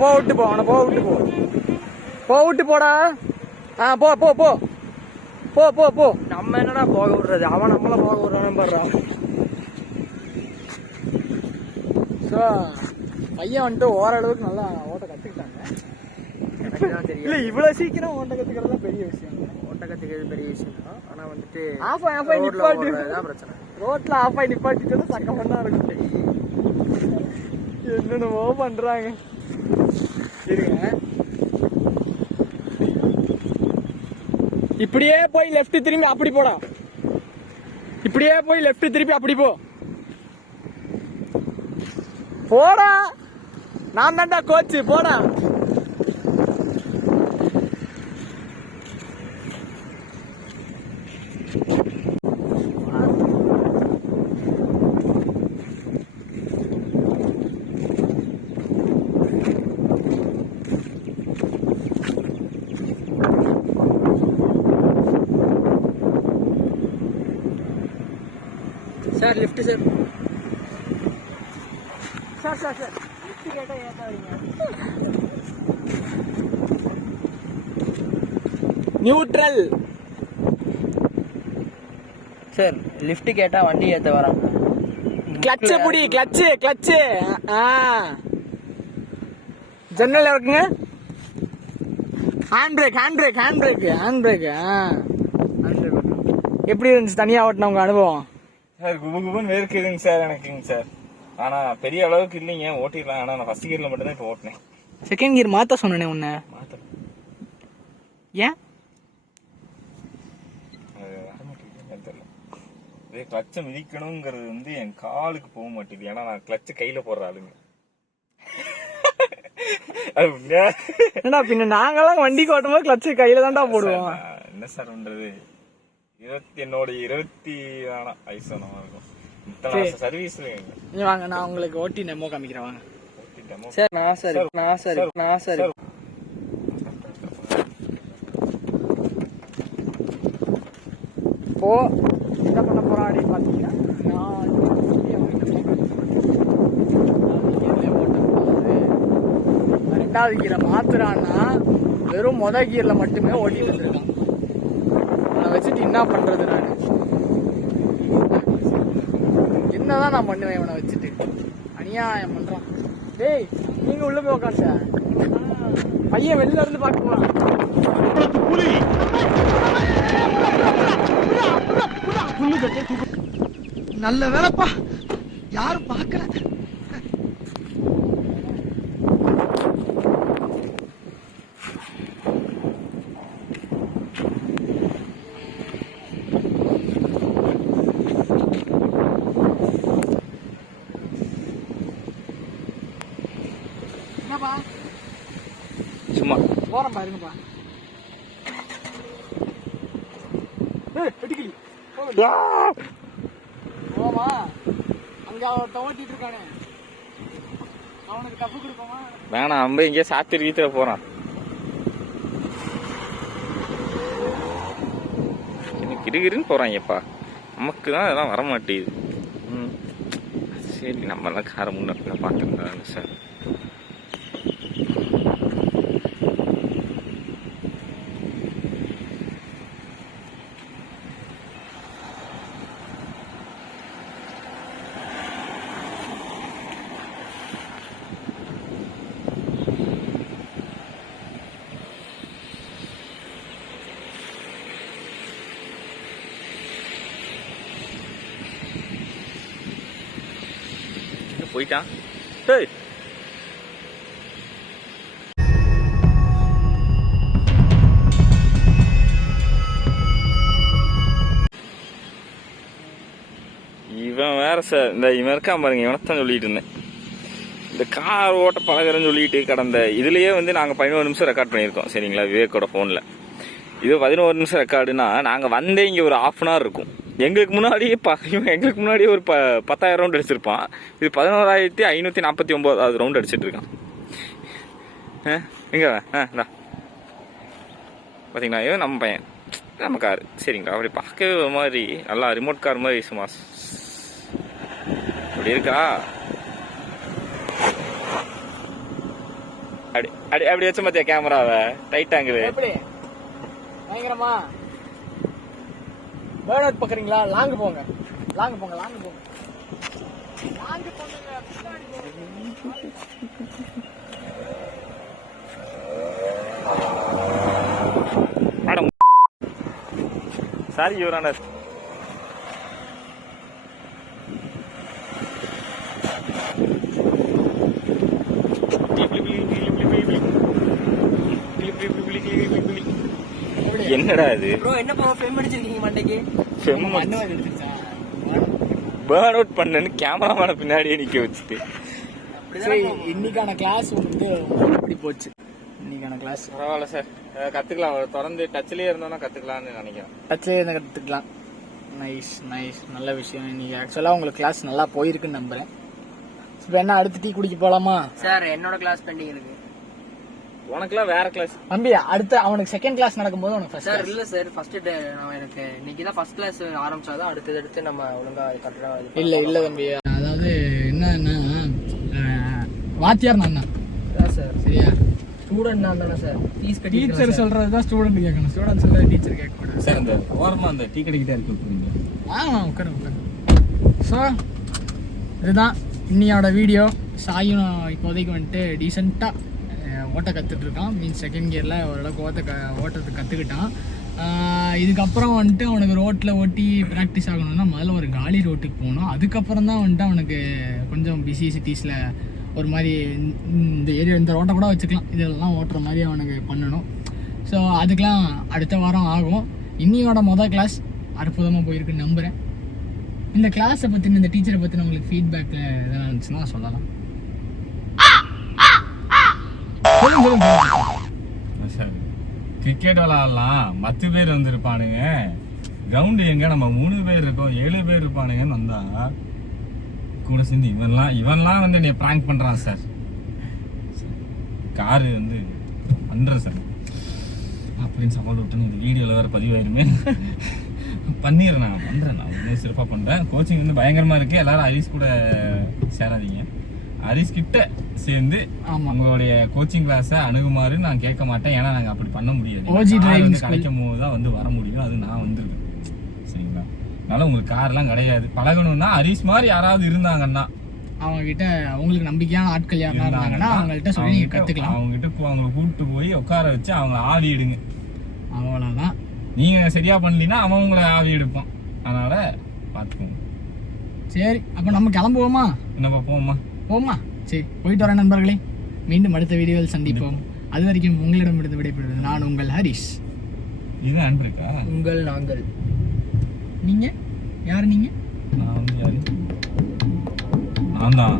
விட்டு போ, அவனை விட்டு போ, விட்டு போடா. போ போ போ போ போ போ. நம்ம என்னடா போக விடுறது, அவன் நம்மள போக விடுறானு பாடுறான். ஸோ பையன் வந்துட்டு ஓரளவுக்கு நல்லா ஓட்ட கற்றுக்கிட்டாங்க. இல்ல இவ்வளவு சீக்கிரம் ஓட்ட கற்றுக்கிறது பெரிய விஷயம். ஓட்ட கற்றுக்கிறது பெரிய விஷயம் தான். ஆனால் வந்துட்டு ஆஃப் ஆகி நிப்பாட்டி தான் பிரச்சனை. ரோட்ல ஆஃப் ஆகி நிப்பாட்டிட்டு சக்கம் பண்ணா இருக்கும். என்னென்னமோ பண்றாங்க. இருங்க, இப்படியே போய் லெஃப்ட் திரும்பி அப்படி போடா. இப்படியே போய் லெஃப்ட் திருப்பி அப்படி போடா. நான் தான்டா கோச்சு, போடா. Sir lift sir. Sir sir sir lift கேட்டா ஏத்தாதீங்க. Neutral sir. லிஃப்ட் கேட்டா வண்டி ஏத்த வராங்க. கிளட்ச் புடி, கிளட்ச் கிளட்ச். ஜன்னல் இருக்குங்க. Hand brake hand brake hand brake hand brake. எப்படி இருந்துச்சு தனியா ஓட்டின உங்க அனுபவம்? சார் குபுன்னு வேர்க்குதுங்க சார் எனக்குங்க சார். ஆனா பெரிய அளவுக்கு இல்லைங்க, ஓட்டிடலாம். ஆனா நான் ஃபர்ஸ்ட் கியர்ல மட்டும் தான் இப்போ ஓட்டினேன். செகண்ட் கியர் மாத்த சொன்னேனே உன்னை. மாத்த ஏன்? தெரியல. கிளச்சை மிதிக்கணுங்கிறது வந்து என் காலுக்கு போக மாட்டேங்குது. ஏன்னா நான் கிளச்சை கையில போடுற ஆளுங்க. என்னடா பின்ன நாங்கெல்லாம் வண்டிக்கு ஓட்டும் போது கிளச்சை கையில தான்டா போடுவோம். என்ன சார் பண்றது, என்னோட 20 வயசு இருக்கும். சர்வீஸ்ல வாங்க, நான் உங்களுக்கு ஓட்டி டெமோ காமிக்கிறேன். வாங்க சார். நான் சரி இப்போ என்ன பண்ண போறோம் அப்படின்னு பாத்தீங்கன்னா, ரெண்டாவது கீரை மாத்துறான்னா வெறும் கீர்ல மட்டுமே ஓட்டிட்டு இருந்திருக்கான். அதை வச்சுட்டு என்ன பண்றது? நான் என்னதான் நான் பண்ணுவேன் இவனை வச்சுட்டு? அநியாயம் பண்றான். டேய் நீங்க உள்ள போய் உட்காந்து, பையன் வெளில இருந்து பார்க்க போறான். நல்ல வேலைப்பா, யாரும் பார்க்கல. சும்மா போறேன் பாருங்கப்பா. போமா, அங்க ஒருத்த ஓட்டிட்டு இருக்கானே, அவனுக்கு தப்பு கொடுப்போமா? வேணாம், நம்ம இங்கே சாத்திரி கீத்துல போறான். கிடுகிடுன்னு போறாங்கப்பா. நமக்கு தான் அதெல்லாம் வரமாட்டேங்குது. சரி, நம்மளாம் காரை முன்ன பார்த்துருந்தாங்க சார். போயிட்டான். இவன் வேற சார், இந்த இவன் இருக்கான் பாருங்க, இவனைத்தான் சொல்லிட்டு இருந்தேன். இந்த கார் ஓட்ட பழகிறேன்னு சொல்லிட்டு கடந்த இதுலயே வந்து நாங்கள் 11 நிமிஷம் ரெக்கார்ட் பண்ணியிருக்கோம். சரிங்களா, விவேக்கோட ஃபோனில். இது 11 நிமிஷம் ரெக்கார்டுனா நாங்கள் வந்தே இங்கே ஒரு 1/2 hour இருக்கும். எங்களுக்கு முன்னாடியே ஒரு 10,000 ரவுண்ட் அடிச்சிருப்பான். இது 11,549 ரவுண்ட் அடிச்சிட்டு இருக்கான். எங்க பார்த்தீங்களா, இவன் நம்ம பையன், நம்ம காரு. சரிங்களா, அப்படி பார்க்கவே ஒரு மாதிரி நல்லா ரிமோட் கார் மாதிரி சும்மா அப்படி இருக்கா. அப்படி அப்படி அப்படி வச்சு பார்த்தியா கேமராவை டைட் ஆங்குது. எப்படி பயங்கரமா பேர்ட் அவுட் பார்க்குறீங்களா? லாங்கு போங்க லாங்கு போங்க லாங்கு போங்க லாங்கு போங்க. Sorry your honour. என்னடா இது? ப்ரோ என்ன ப்ரோ ஃபெம் அடிச்சிருக்கீங்க மண்டைக்கு? பேர்ன் அவுட் பண்ணனு கேமராமேன பின்னாடியே நிக்க வச்சுட்டு. சரி, இன்னைக்கான கிளாஸ் வந்து இப்படி போச்சு. இன்னைக்கான கிளாஸ் பரவாயில்ல சார், கத்துக்கலாம். தொடர்ந்து டச்லயே இருந்தோம்னா கத்துக்கலாம்னு நினைக்கிறேன். டச்லேயே இருந்து கற்றுக்கலாம். நைஸ் நைஸ், நல்ல விஷயம். இன்னைக்கு ஆக்சுவலாக உங்களுக்கு கிளாஸ் நல்லா போயிருக்குன்னு நம்புறேன். இப்போ என்ன அடுத்து டீ குடிக்க போகலாமா? சார் என்னோட கிளாஸ் பெண்டிங் இருக்கு. உனக்குலாம் வேற கிளாஸ் தம்பி. அடுத்து அவனுக்கு செகண்ட் கிளாஸ் நடக்கும்போது உனக்கு ஃபர்ஸ்ட். சார் இல்ல சார், ஃபர்ஸ்ட் நான் எனக்கு இன்னைக்கு தான் ஃபர்ஸ்ட் கிளாஸ் ஆரம்பிச்சாதான் அடுத்து நம்ம ஒழுங்கா கட்டடம். இல்ல தம்பி, அதாவது என்னன்னா வாத்தியார் நான் தான் சார். சரியா? ஸ்டூடெண்ட் நான் தானே சார். ஃபீஸ் கட்டி டீச்சர் சொல்றது தான் ஸ்டூடெண்ட் கேட்கணும், ஸ்டூடெண்ட் சொல்றது டீச்சர் கேட்கக்கூடாது. சார். அந்த ஓரமா அந்த டீ கடைக்கிட்டே இருக்கு விட்டுருங்க. உட்காரு. ஸோ இதுதான் இன்னையோட வீடியோ. சாயும் இப்போதைக்கு வந்துட்டு டீசெண்டாக ஓட்ட கற்றுட்ருக்கான். மீன்ஸ் செகண்ட் கியரில் ஓரளவுக்கு ஓட்டத்தை கற்றுக்கிட்டான். இதுக்கப்புறம் வந்துட்டு அவனுக்கு ரோட்டில் ஓட்டி ப்ராக்டிஸ் ஆகணும்னா முதல்ல ஒரு காலி ரோட்டுக்கு போகணும். அதுக்கப்புறம் தான் வந்துட்டு அவனுக்கு கொஞ்சம் பிஸி சிட்டிஸில் ஒரு மாதிரி இந்த ரோட்டை கூட வச்சுக்கலாம், இதெல்லாம் ஓட்டுற மாதிரி அவனுக்கு பண்ணணும். ஸோ அதுக்கெலாம் அடுத்த வாரம் ஆகும். இன்னையோட மொதல் கிளாஸ் அற்புதமாக போயிருக்குன்னு நம்புகிறேன். இந்த கிளாஸை பற்றின இந்த டீச்சரை பற்றின உங்களுக்கு ஃபீட்பேக் எதனா இருந்துச்சுன்னா சொல்லலாம். சொல்லுங்க. சார், கிரிக்கெட் விளையாடலாம் 10 பேர் வந்திருப்பானுங்க, கிரவுண்டு எங்க நம்ம 3 பேர் இருக்கோம், 7 பேர் இருப்பானுங்கன்னு வந்தா கூட சேர்ந்து இவன்லாம் வந்து என்னை பிராங்க் பண்றான் சார். காரு வந்து பண்றேன் சார் அப்படின்னு சவால் விட்டுன்னு இந்த வீடியோவில் வேற பதிவாயிருமே. பண்ணிடுறேன், நான் பண்றேன், நான் இன்னும் சிறப்பாக பண்றேன். கோச்சிங் வந்து பயங்கரமா இருக்கு. எல்லாரும் ஹரிஸ் கூட சேராதீங்க. ஹரிஸ் கிட்ட சேர்ந்து உங்களுடைய கோச்சிங் கிளாஸை அணுகுமாறு நான் கேட்க மாட்டேன். ஏன்னா நாங்கள் அப்படி பண்ண முடியாது. கிடைக்கும் போது தான் வந்து வர முடியும். அது நான் வந்துருக்கேன் சரிங்களா? அதனால உங்களுக்கு கார்லாம் கிடையாது. பழகணும்னா ஹரிஸ் மாதிரி யாராவது இருந்தாங்கன்னா, அவங்க கிட்ட உங்களுக்கு நம்பிக்கையான ஆட்கள் யாரா இருந்தாங்கன்னா அவங்கள்ட்ட சொல்லி நீங்க கத்துக்கலாம். அவங்க கிட்ட அவங்களை கூப்பிட்டு போய் உட்கார வச்சு அவங்கள ஆவி எடுங்க. அவ்வளோதான். நீங்க சரியா பண்ணலீங்கன்னா அவன் உங்களை ஆவி எடுப்பான். அதனால பார்த்துக்கோங்க. சரி, அப்போ நம்ம கிளம்புவோமா? என்னப்பா போமா? சரி, போயிட்டு வரேன் நண்பர்களே. மீண்டும் அடுத்த வீடியோவில் சந்திப்போம். அது வரைக்கும் உங்களிடமிருந்து விடைபெறுவது நான் உங்கள் ஹரிஷ். இது அன்பிருக்கா? நாங்கள். நீங்க யாரு? நீங்க? நான் வந்து யாரு? நான் தான்